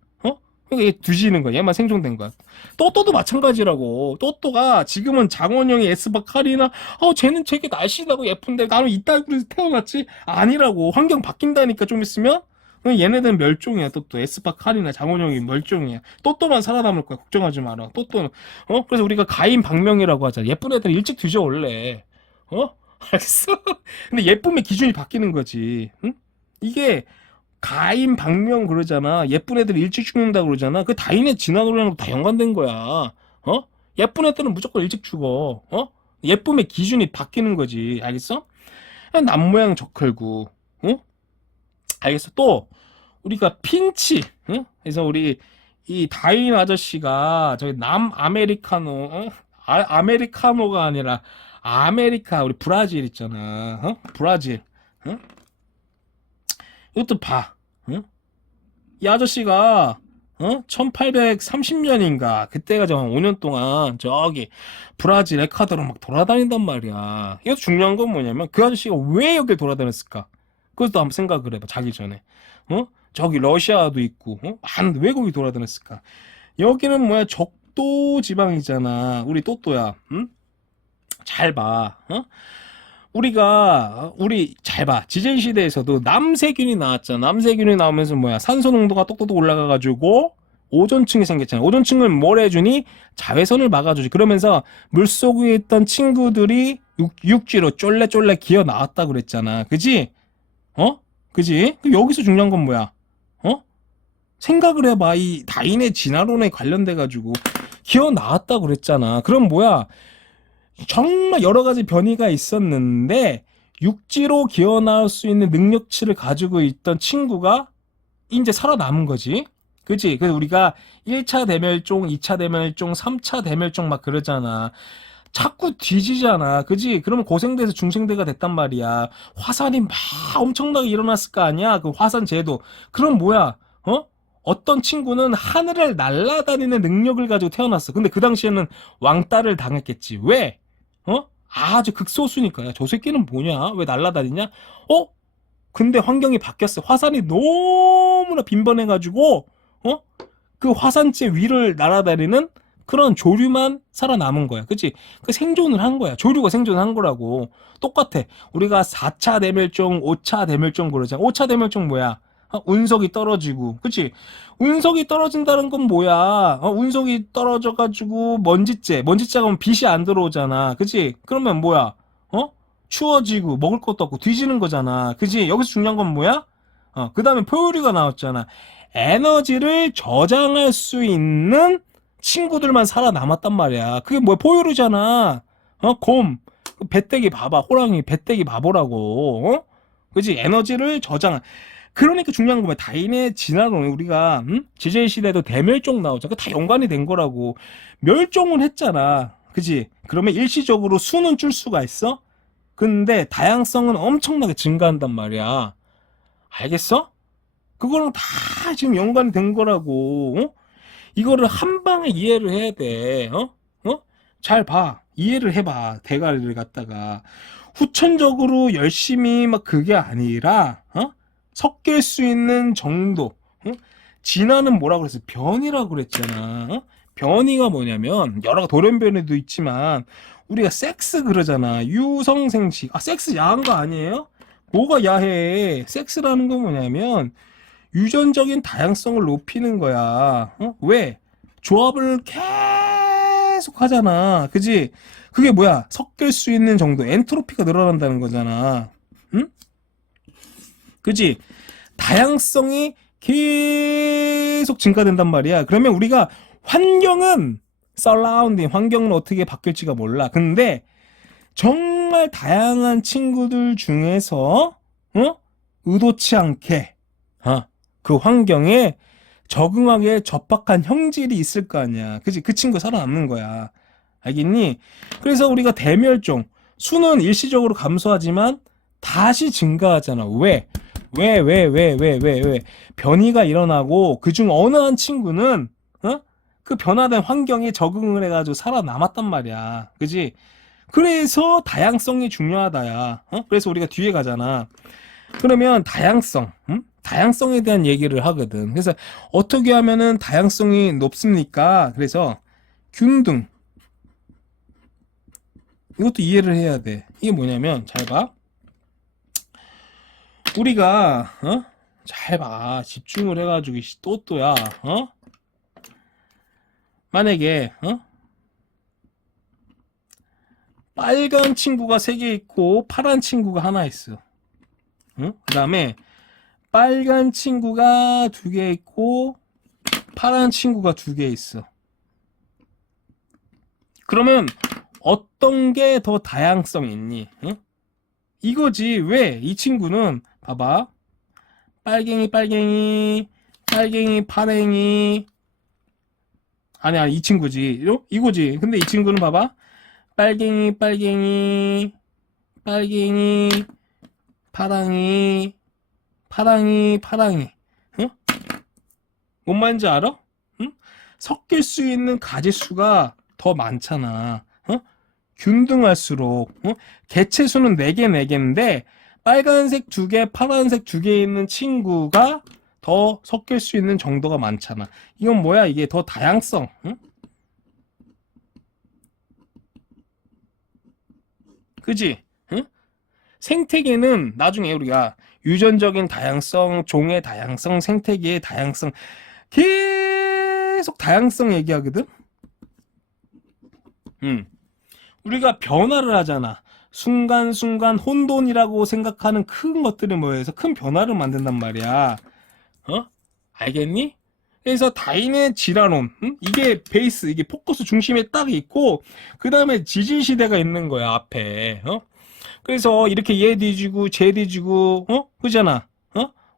그러니까 얘 뒤지는 거야. 얘만 생존된 거야. 또또도 마찬가지라고. 또또가 지금은 장원영이 에스바칼이나 쟤는 되게 날씬하고 예쁜데 나는 이따구로 태어났지? 아니라고. 환경 바뀐다니까 좀 있으면. 그럼 얘네들은 멸종이야. 또또 에스파 칼이나 장원영이 멸종이야. 또또만 살아남을 거야. 걱정하지 마라. 또또는 그래서 우리가 가인 방명이라고 하잖아. 예쁜 애들 일찍 뒤져 원래. 알겠어? 근데 예쁨의 기준이 바뀌는 거지. 응? 이게 가인 방명 그러잖아. 예쁜 애들 일찍 죽는다 그러잖아. 그 다인의 진화론이랑 다 연관된 거야. 예쁜 애들은 무조건 일찍 죽어. 예쁨의 기준이 바뀌는 거지. 알겠어? 남모양 적혈구. 알겠어? 또 우리가 핀치. 그래서 우리 이 다인 아저씨가 저기 남아메리카노, 아메리카노가 아니라 아메리카, 우리 브라질 있잖아. 브라질. 이것도 봐. 이 아저씨가 1830년인가 그때가 좀 5년 동안 저기 브라질 에콰도르 막 돌아다닌단 말이야. 이것도 중요한 건 뭐냐면 그 아저씨가 왜 여길 돌아다녔을까? 그것도 한번 생각을 해봐. 자기 전에. 저기 러시아도 있고 많은데 왜 거기 돌아다녔을까? 여기는 뭐야, 적도 지방이잖아. 우리 또또야. 응? 잘 봐. 우리 잘 봐. 지젤 시대에서도 남세균이 나왔잖아. 남세균이 나오면서 뭐야, 산소 농도가 똑똑똑 올라가가지고 오존층이 생겼잖아. 오존층을 뭘 해주니? 자외선을 막아주지. 그러면서 물속에 있던 친구들이 육지로 쫄래쫄래 기어 나왔다 그랬잖아. 그지? 그지? 여기서 중요한 건 뭐야? 생각을 해봐. 이 다인의 진화론에 관련돼가지고 기어 나왔다 그랬잖아. 그럼 뭐야? 정말 여러 가지 변이가 있었는데 육지로 기어 나올 수 있는 능력치를 가지고 있던 친구가 이제 살아남은 거지. 그치? 그래서 우리가 1차 대멸종, 2차 대멸종, 3차 대멸종 막 그러잖아. 자꾸 뒤지잖아. 그지? 그러면 고생돼서 중생대가 됐단 말이야. 화산이 막 엄청나게 일어났을 거 아니야? 그 화산 제도. 그럼 뭐야? 어떤 친구는 하늘을 날아다니는 능력을 가지고 태어났어. 근데 그 당시에는 왕따를 당했겠지. 왜? 아주 극소수니까. 야, 저 새끼는 뭐냐? 왜 날아다니냐? 근데 환경이 바뀌었어. 화산이 너무나 빈번해가지고, 그 화산재 위를 날아다니는 그런 조류만 살아남은 거야. 그치? 그 생존을 한 거야. 조류가 생존한 거라고. 똑같아. 우리가 4차 대멸종, 5차 대멸종 그러잖아. 5차 대멸종 뭐야? 운석이 떨어지고. 그치? 운석이 떨어진다는 건 뭐야? 운석이 떨어져가지고 먼지째가 오면 빛이 안 들어오잖아. 그치? 그러면 뭐야? 추워지고 먹을 것도 없고 뒤지는 거잖아. 그치? 여기서 중요한 건 뭐야? 그 다음에 포유류가 나왔잖아. 에너지를 저장할 수 있는 친구들만 살아남았단 말이야. 그게 뭐야? 포유류잖아. 곰, 배때기 봐봐. 호랑이, 배때기 바보라고. 그치? 에너지를 저장. 그러니까 중요한 거 뭐야? 다인의 진화론. 우리가 지젤 시대도 대멸종 나오잖아. 다 연관이 된 거라고. 멸종은 했잖아. 그치? 그러면 일시적으로 수는 줄 수가 있어? 근데 다양성은 엄청나게 증가한단 말이야. 알겠어? 그거랑 다 지금 연관이 된 거라고. 이거를 한 방에 이해를 해야 돼. 잘 봐. 이해를 해봐. 대가리를 갖다가. 후천적으로 열심히 막 그게 아니라, 섞일 수 있는 정도. 진화는 뭐라 그랬어? 변이라고 그랬잖아. 변이가 뭐냐면, 여러 돌연변이도 있지만, 우리가 섹스 그러잖아. 유성생식. 섹스 야한 거 아니에요? 뭐가 야해? 섹스라는 건 뭐냐면, 유전적인 다양성을 높이는 거야. 왜? 조합을 계속 하잖아. 그지? 그게 뭐야? 섞일 수 있는 정도. 엔트로피가 늘어난다는 거잖아. 응? 그지? 다양성이 계속 증가된단 말이야. 그러면 우리가 환경은 환경은 어떻게 바뀔지가 몰라. 근데 정말 다양한 친구들 중에서 의도치 않게 그 환경에 적응하게 적합한 형질이 있을 거 아니야. 그치? 그 친구 살아남는 거야. 알겠니? 그래서 우리가 대멸종, 수는 일시적으로 감소하지만 다시 증가하잖아. 왜? 왜? 변이가 일어나고 그중 어느 한 친구는 그 변화된 환경에 적응을 해가지고 살아남았단 말이야. 그지? 그래서 다양성이 중요하다야. 그래서 우리가 뒤에 가잖아. 그러면 다양성에 대한 얘기를 하거든. 그래서 어떻게 하면은 다양성이 높습니까? 그래서 균등, 이것도 이해를 해야 돼. 이게 뭐냐면 잘 봐. 우리가 잘 봐. 집중을 해가지고 또야. 만약에 빨간 친구가 3개 있고 파란 친구가 하나 있어. 그 다음에 빨간 친구가 2개 있고 파란 친구가 2개 있어. 그러면 어떤 게 더 다양성 있니? 이거지. 왜? 이 친구는 봐봐. 빨갱이 파랭이 아니야, 이 친구지. 이거지. 근데 이 친구는 봐봐. 빨갱이 파랑이 응? 뭔 말인지 알아? 응? 섞일 수 있는 가지수가 더 많잖아. 균등할수록 개체수는 4개인데 빨간색 2개, 파란색 2개 있는 친구가 더 섞일 수 있는 정도가 많잖아. 이건 뭐야? 이게 더 다양성. 그지? 생태계는 나중에 우리가 유전적인 다양성, 종의 다양성, 생태계의 다양성 계속 다양성 얘기하거든? 우리가 변화를 하잖아. 순간순간 혼돈이라고 생각하는 큰 것들이 모여서 큰 변화를 만든단 말이야. 알겠니? 그래서 다인의 진화론, 이게 베이스, 이게 포커스 중심에 딱 있고, 그 다음에 지진시대가 있는 거야, 앞에. 그래서 이렇게 얘 뒤지고, 쟤 뒤지고, 그잖아.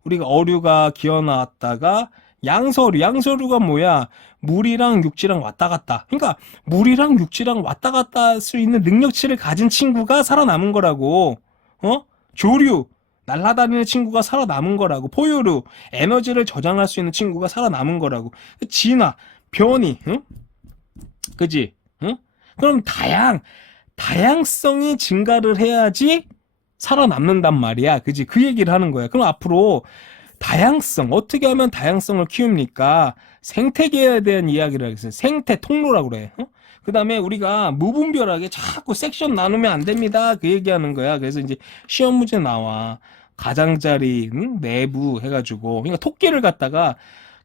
우리가 어류가 기어 나왔다가, 양서류가 뭐야? 물이랑 육지랑 왔다 갔다. 그러니까 물이랑 육지랑 왔다 갔다 할 수 있는 능력치를 가진 친구가 살아남은 거라고. 조류, 날아다니는 친구가 살아남은 거라고. 포유류, 에너지를 저장할 수 있는 친구가 살아남은 거라고. 진화, 변이, 그지? 그럼 다양성이 증가를 해야지 살아남는단 말이야. 그지? 그 얘기를 하는 거야. 그럼 앞으로 다양성, 어떻게 하면 다양성을 키웁니까? 생태계에 대한 이야기를 하겠어요. 생태 통로라고 그래. 그 다음에 우리가 무분별하게 자꾸 섹션 나누면 안 됩니다. 그 얘기하는 거야. 그래서 이제 시험 문제 나와. 가장자리, 내부 해가지고. 그러니까 토끼를 갖다가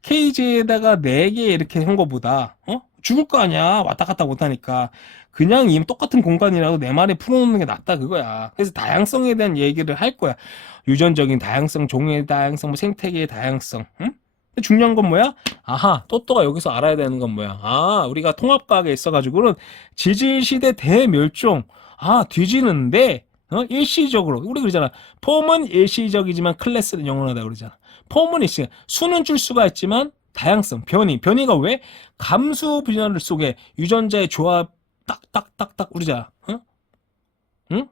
케이지에다가 4개 이렇게 한 거보다, 죽을 거 아니야. 왔다 갔다 못하니까. 그냥 이 똑같은 공간이라도 내 말에 풀어놓는 게 낫다 그거야. 그래서 다양성에 대한 얘기를 할 거야. 유전적인 다양성, 종의 다양성, 뭐 생태계의 다양성. 중요한 건 뭐야? 아하, 또또가 여기서 알아야 되는 건 뭐야? 우리가 통합과학에 있어가지고는 지질시대 대멸종. 뒤지는데, 일시적으로. 우리 그러잖아. 폼은 일시적이지만 클래스는 영원하다 그러잖아. 폼은 일시, 수는 줄 수가 있지만, 다양성, 변이가 왜? 감수 분열 속에 유전자의 조합 딱딱딱딱 우리잖아.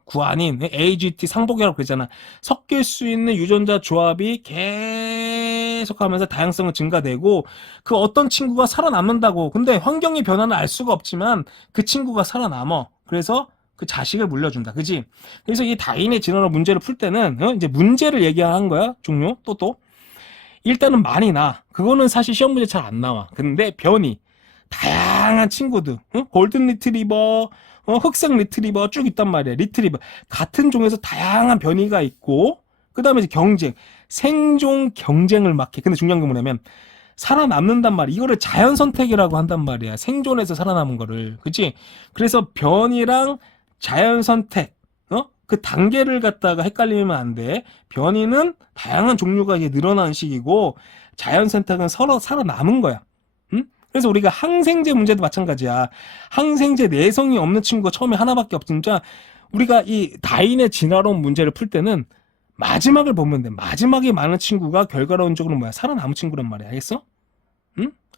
구아닌 AGT 상복이라고 그러잖아. 섞일 수 있는 유전자 조합이 계속하면서 다양성은 증가되고 그 어떤 친구가 살아남는다고. 근데 환경의 변화는 알 수가 없지만 그 친구가 살아남어. 그래서 그 자식을 물려준다. 그지? 그래서 이 다인의 진화론 문제를 풀 때는 이제 문제를 얘기하는 거야. 종료 또 일단은 많이 나. 그거는 사실 시험 문제 잘 안 나와. 근데 변이 다양한 친구들, 골든 리트리버, 흑색 리트리버 쭉 있단 말이야. 리트리버 같은 종에서 다양한 변이가 있고, 그 다음에 이제 경쟁, 생존 경쟁을 막 해. 근데 중요한 게 뭐냐면 살아남는단 말이야. 이거를 자연 선택이라고 한단 말이야. 생존에서 살아남은 거를, 그렇지? 그래서 변이랑 자연 선택, 그 단계를 갖다가 헷갈리면 안 돼. 변이는 다양한 종류가 이제 늘어나는 시기고, 자연 선택은 서로 살아남은 거야. 그래서 우리가 항생제 문제도 마찬가지야. 항생제 내성이 없는 친구가 처음에 하나밖에 없으니까 우리가 이 다인의 진화론 문제를 풀 때는 마지막을 보면 돼. 마지막에 많은 친구가 결과론적으로 뭐야? 살아남은 친구란 말이야. 알겠어?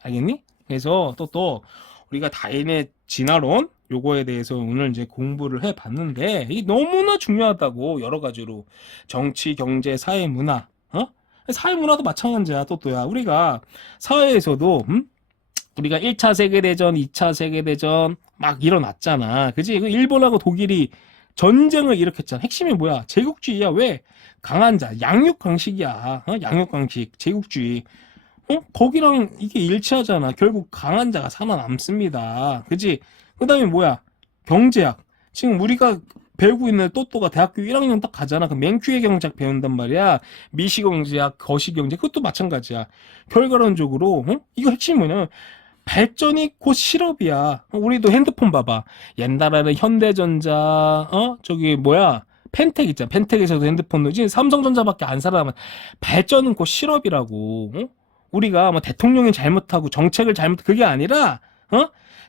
알겠니? 그래서 또 우리가 다인의 진화론 요거에 대해서 오늘 이제 공부를 해봤는데 이게 너무나 중요하다고. 여러 가지로 정치, 경제, 사회, 문화. 사회 문화도 마찬가지야. 또야 우리가 사회에서도 우리가 1차 세계대전, 2차 세계대전 막 일어났잖아. 그지? 그 일본하고 독일이 전쟁을 일으켰잖아. 핵심이 뭐야? 제국주의야. 왜? 강한 자, 양육강식이야. 양육강식, 제국주의. 거기랑 이게 일치하잖아. 결국 강한 자가 살아남습니다. 그지? 그 다음에 뭐야? 경제학. 지금 우리가 배우고 있는 또또가 대학교 1학년 딱 가잖아. 그 맹큐의 경작 배운단 말이야. 미시경제학, 거시경제 그것도 마찬가지야. 결과론적으로 이거 핵심이 뭐냐면 발전이 곧 실업이야. 우리도 핸드폰 봐봐. 옛날에는 현대전자, 저기 뭐야 펜텍 있잖아. 펜텍에서도 핸드폰 넣지. 삼성전자밖에 안 살아남아. 발전은 곧 실업이라고. 우리가 뭐 대통령이 잘못하고 정책을 그게 아니라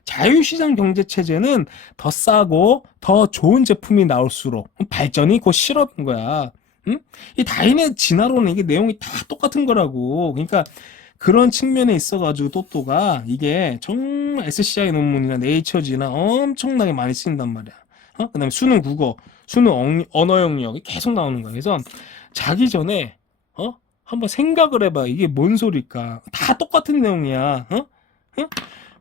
자유시장 경제 체제는 더 싸고 더 좋은 제품이 나올수록 발전이 곧 실업인 거야. 응? 이 다인의 진화론은 이게 내용이 다 똑같은 거라고. 그러니까 그런 측면에 있어가지고 또또가 이게 정말 SCI 논문이나 네이처지나 엄청나게 많이 쓰인단 말이야. 그다음에 수능 국어, 수능 언어 영역이 계속 나오는 거야. 그래서 자기 전에 한번 생각을 해봐. 이게 뭔 소리일까? 다 똑같은 내용이야. 응?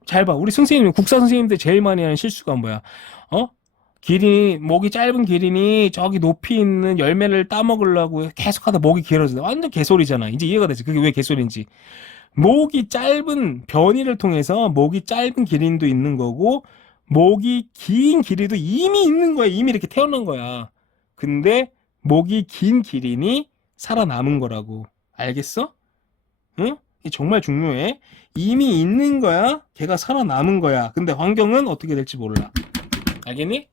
잘 봐. 우리 선생님, 국사 선생님들 제일 많이 하는 실수가 뭐야? 목이 짧은 기린이 저기 높이 있는 열매를 따먹으려고 계속 하다 목이 길어져. 완전 개소리잖아. 이제 이해가 되지. 그게 왜 개소리인지. 목이 짧은 변이를 통해서 목이 짧은 기린도 있는 거고, 목이 긴 기린도 이미 있는 거야. 이미 이렇게 태어난 거야. 근데 목이 긴 기린이 살아남은 거라고. 알겠어? 응? 이 정말 중요해. 이미 있는 거야. 걔가 살아남은 거야. 근데 환경은 어떻게 될지 몰라. 알겠니?